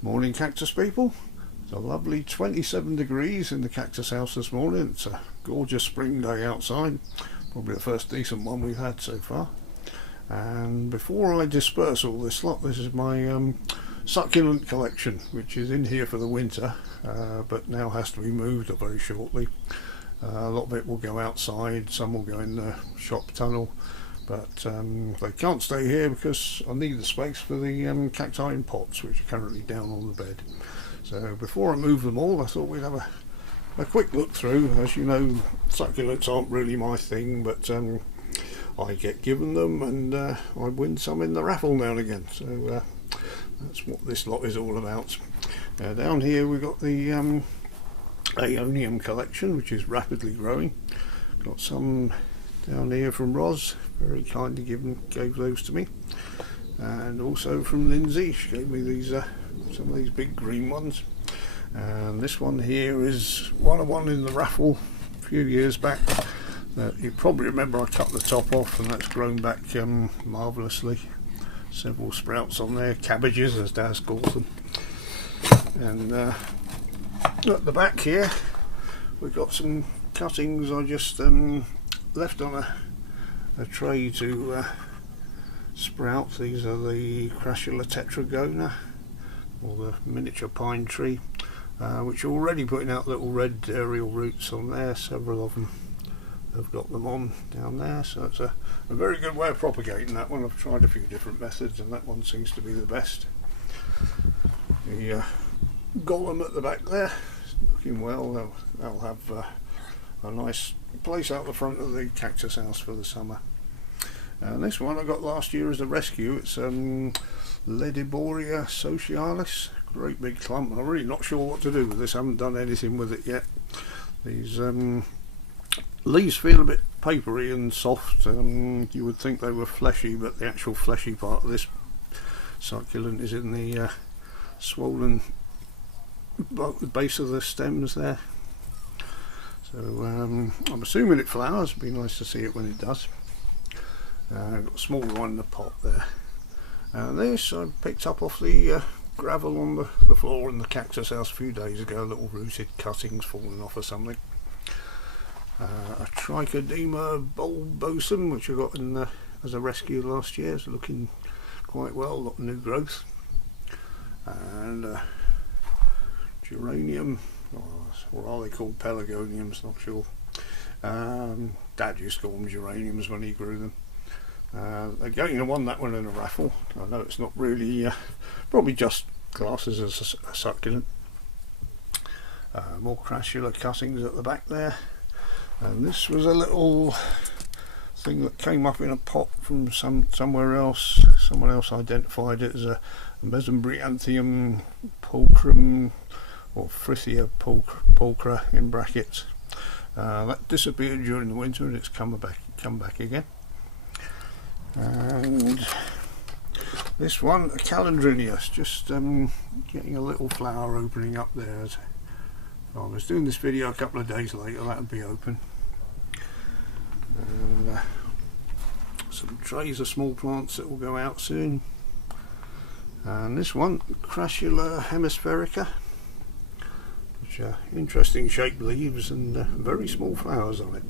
Morning, cactus people. It's a lovely 27 degrees in the cactus house this morning. It's a gorgeous spring day outside, probably the first decent one we've had so far. And before I disperse all this lot, this is my succulent collection, which is in here for the winter, but now has to be moved very shortly. A lot of it will go outside, some will go in the shop tunnel, but they can't stay here because I need the space for the cacti in pots, which are currently down on the bed. So before I move them all, I thought we'd have a quick look through. As you know, succulents aren't really my thing, but I get given them and I win some in the raffle now and again. So that's what this lot is all about. Down here we've got the Aeonium collection, which is rapidly growing. Got some down here from Roz, very kindly gave those to me, and also from Lindsay. She gave me these some of these big green ones, and this one here is one I won in the raffle a few years back. You probably remember I cut the top off, and that's grown back marvellously. Several sprouts on there, cabbages as Daz calls them. And at the back here we've got some cuttings I just left on a tray to sprout. These are the Crassula tetragona, or the miniature pine tree, which are already putting out little red aerial roots on there. Several of them have got them on down there, so it's a very good way of propagating that one. I've tried a few different methods and that one seems to be the best. The golem at the back there, looking well. They'll have a nice place out the front of the cactus house for the summer. And this one I got last year as a rescue. It's Lediboria socialis, great big clump. I'm really not sure what to do with this. I haven't done anything with it yet. These leaves feel a bit papery and soft. You would think they were fleshy, but the actual fleshy part of this succulent is in the swollen base of the stems there. So I'm assuming it flowers. It'd be nice to see it when it does. I've got a smaller one in the pot there. This I picked up off the gravel on the floor in the cactus house a few days ago. Little rooted cuttings falling off or something. A Trichodema bulbosum, which I got in as a rescue last year. It's looking quite well, a lot of new growth. And geranium, or are they called pelargoniums? Not sure. Dad used to call them geraniums when he grew them. Again, I won that one in a raffle. I know it's not really, probably just classes as a succulent. More Crassula cuttings at the back there. And this was a little thing that came up in a pot from somewhere else. Someone else identified it as a Mesembryanthemum pulchrum, or Frithia pulchra in brackets. That disappeared during the winter and it's come back again. And this one, a Calandrinius, just getting a little flower opening up there. I was doing this video a couple of days later, that would be open. And some trays of small plants that will go out soon. And this one, Crassula hemispherica, which are interesting shaped leaves and very small flowers on it.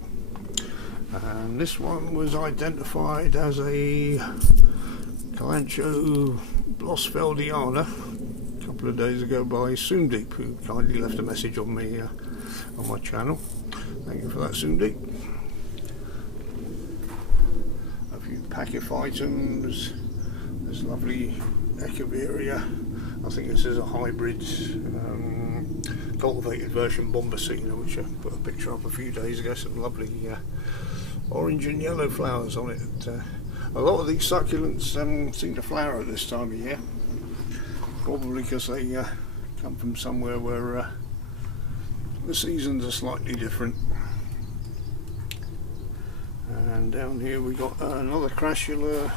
And this one was identified as a Kalancho blossfeldiana a couple of days ago by Sundeep, who kindly left a message on me on my channel. Thank you for that, Sundeep. A few pachyphytums. This lovely Echeveria. I think this is a hybrid cultivated version Bombacina, which I put a picture up a few days ago. Some lovely orange and yellow flowers on it. A lot of these succulents seem to flower at this time of year, probably because they come from somewhere where the seasons are slightly different. And down here we got another Crassula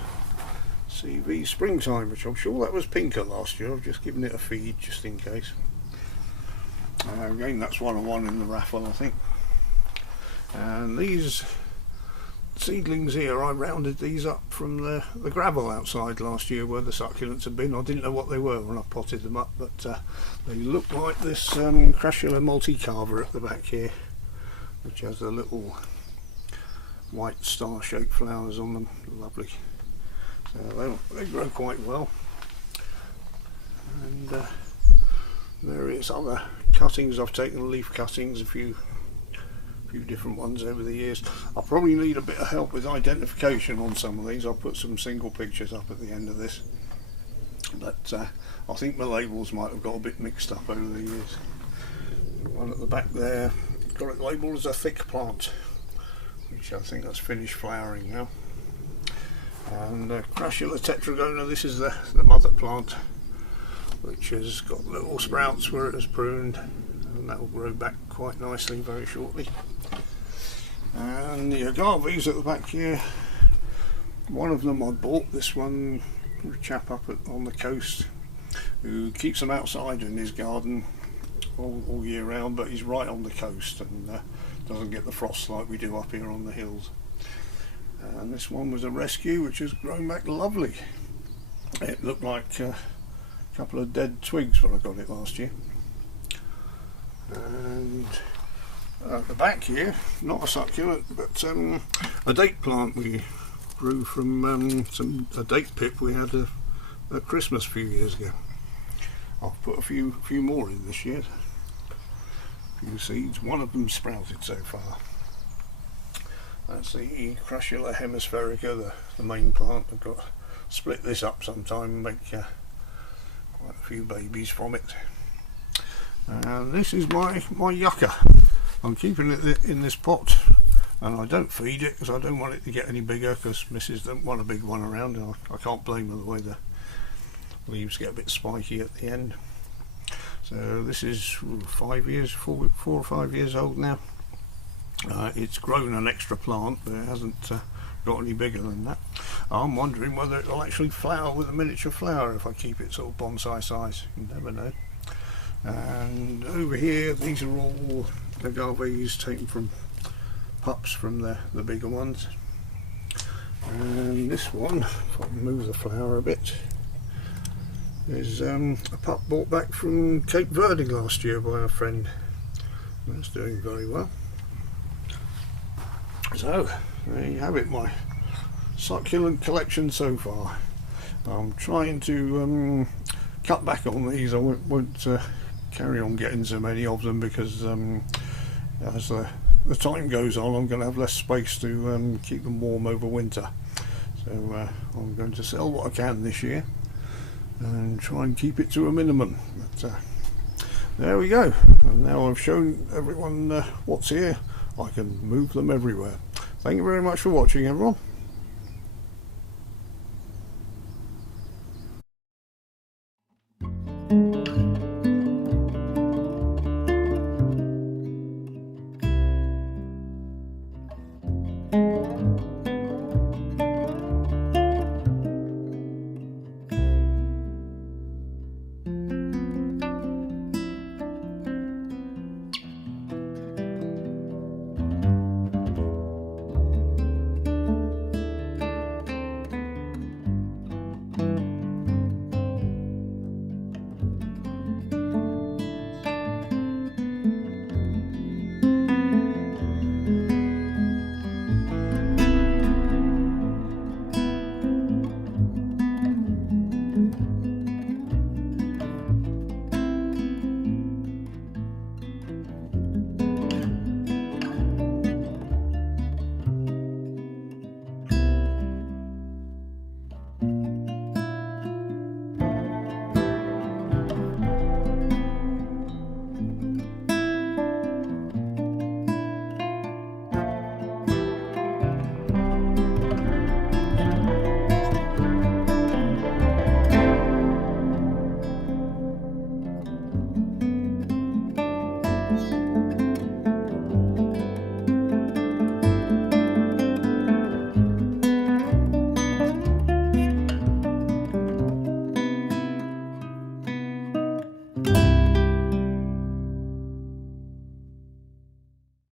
CV springtime, which I'm sure that was pinker last year. I've just given it a feed just in case. Again, that's one I won in the raffle, I think. And these seedlings here, I rounded these up from the gravel outside last year where the succulents had been. I didn't know what they were when I potted them up, but they look like this Crassula multicarva at the back here, which has the little white star-shaped flowers on them. Lovely. So they grow quite well. And various other cuttings. I've taken leaf cuttings, a few different ones over the years. I'll probably need a bit of help with identification on some of these. I'll put some single pictures up at the end of this, but I think my labels might have got a bit mixed up over the years. One at the back there, got it labelled as a thick plant, which I think that's finished flowering now. And Crassula tetragona, this is the mother plant, which has got little sprouts where it has pruned, and that will grow back quite nicely very shortly. And the agaves at the back here, one of them I bought, this one, a chap up on the coast who keeps them outside in his garden all year round, but he's right on the coast and doesn't get the frost like we do up here on the hills. And this one was a rescue, which has grown back lovely. It looked like a couple of dead twigs when I got it last year. And at the back here, not a succulent, but a date plant we grew from a date pip we had at Christmas a few years ago. I've put a few more in this year. A few seeds. One of them sprouted so far. That's the Crassula hemisphaerica, the main plant. I've got to split this up sometime and make quite a few babies from it. And this is my yucca. I'm keeping it in this pot, and I don't feed it because I don't want it to get any bigger, because Mrs. doesn't want a big one around, and I can't blame her the way the leaves get a bit spiky at the end. So this is 4 or 5 years old now. It's grown an extra plant, but it hasn't got any bigger than that. I'm wondering whether it'll actually flower with a miniature flower if I keep it sort of bonsai size. You never know. And over here, these are all agaves taken from pups from the bigger ones. And this one, if I can move the flower a bit, is a pup bought back from Cape Verde last year by a friend. That's doing very well. So there you have it, my succulent collection so far. I'm trying to cut back on these. I won't carry on getting so many of them, because as the time goes on, I'm going to have less space to keep them warm over winter. So I'm going to sell what I can this year and try and keep it to a minimum. But there we go. And now I've shown everyone what's here, I can move them everywhere. Thank you very much for watching, everyone.